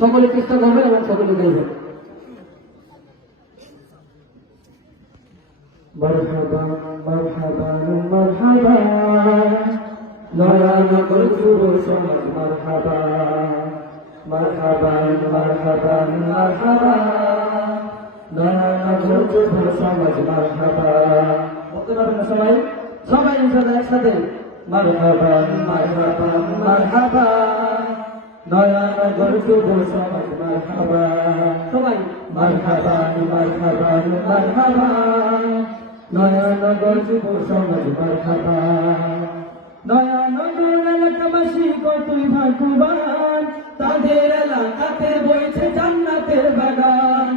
সকলে চেষ্টা করবেন এবং সকলে দেখবেন। মারহাবা মারহাবা মারহাবা নয়ানগর যুব সমাজ মারহাবা মারহাবা মারহাবা মারহাবা নয়ানগর যুব সমাজ মারহাবা। বলতে পারবেন সবাই? সবাই ইনশাআল্লাহ একসাথে মারহাবা মারহাবা মারহাবা নয়ানগর যুব সমাজ মারহাবা। সবাই মারহাবা মারহাবা মারহাবা নয়ানগর যুব সমাজ মারহাবা। নয়ানগর এলাকাবাসী কতই ভাগ্যবান, তাদের এলাকাতে বইছে জান্নাতের বাগান।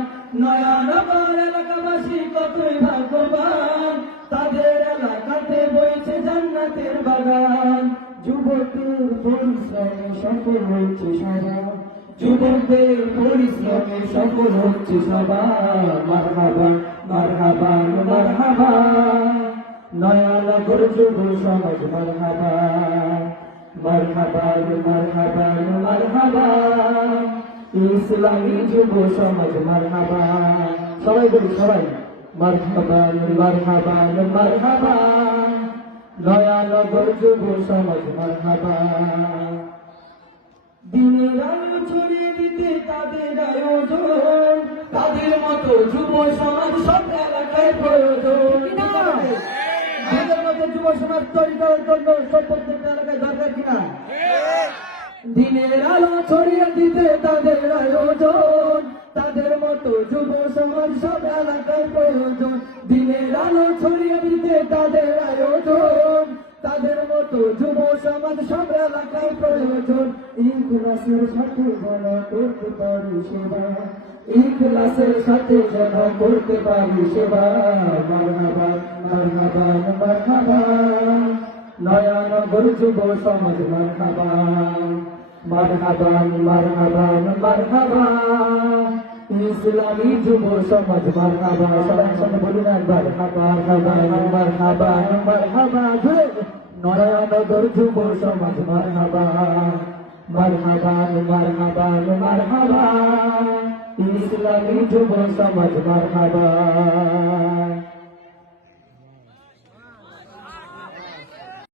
নয়ানগর এলাকাবাসী কতই ভাগ্যবান, তাদের এলাকাতে বইছে জান্নাতের বাগান। যুবকের পরিশ্রমে সফল হচ্ছে সবাই, যুবকদের পরিশ্রমে সফল হচ্ছে সবাই। মারহাবা মারহাবা মারহাবা নয়ানগর যুব সমাজ মারহাবা মারহাবা মারহাবা মারহাবা ইসলামী যুব সমাজ মারহাবা। সবাই বলি সবাই মারহাবা মারহাবা মারহাবা নয়ানগর যুব সমাজ মারহাবা। দিনের আলো ছড়িয়ে দিতে তাদের আয়োজন, তাদের মতো যুব সমাজ সব এলাকায় প্রয়োজন। তাদের মতো যুব সমাজ তৈরি করার জন্য সব প্রত্যেকটা এলাকায় দরকার কিনা? দিনের আলো ছড়িয়ে দিতে তাদের আয়োজন, তাদের মতো যুব সমাজ সব এলাকায় প্রয়োজন। দিনের আলো ছড়িয়ে দিতে তাদের আয়োজন, তাদের মতো যুব সমাজ সব এলাকায় প্রয়োজন। ইখলাসের সাথে যেন করতে পারি সেবা, ইখলাসের সাথে যেন করতে পারি সেবা। মারহাবা মারহাবা মারহাবা নয়ানগর যুব সমাজ মারহাবা মারহাবা মারহাবা মারহাবা ইসলামী যুব সমাজ মারহাবা। সবাই একসাথে বলুন একবার মারহাবা মারহাবা মারহাবা নয়ানগর যুব সমাজ মারহাবা মারহাবা মারহাবা মারহাবা ইসলামী যুব সমাজ মারহাবা।